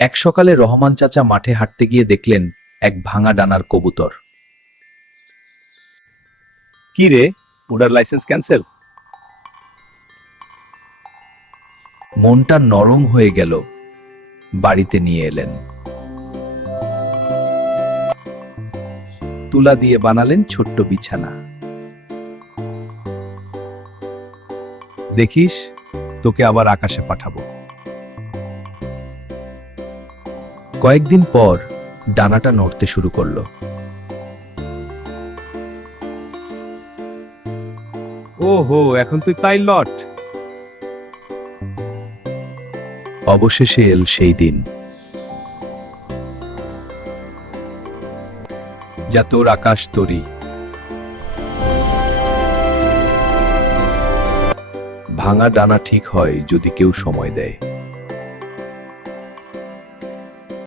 এক সকালে রহমান চাচা মাঠে হাঁটতে গিয়ে দেখলেন এক ভাঙা ডানার কবুতর। কি রে, উড়ার লাইসেন্স ক্যান্সেল? মনটা নরম হয়ে গেল। বাড়িতে নিয়ে এলেন। তুলা দিয়ে বানালেন ছোট্ট বিছানা। দেখিস, তোকে আবার আকাশে পাঠাবো। কয়েকদিন পর ডানাটা নড়তে শুরু করলো। ওহো, এখন তুই পাইলট। অবশেষে এল সেই দিন, যা তোর আকাশ তরি। ভাঙা ডানা ঠিক হয় যদি কেউ সময় দেয়।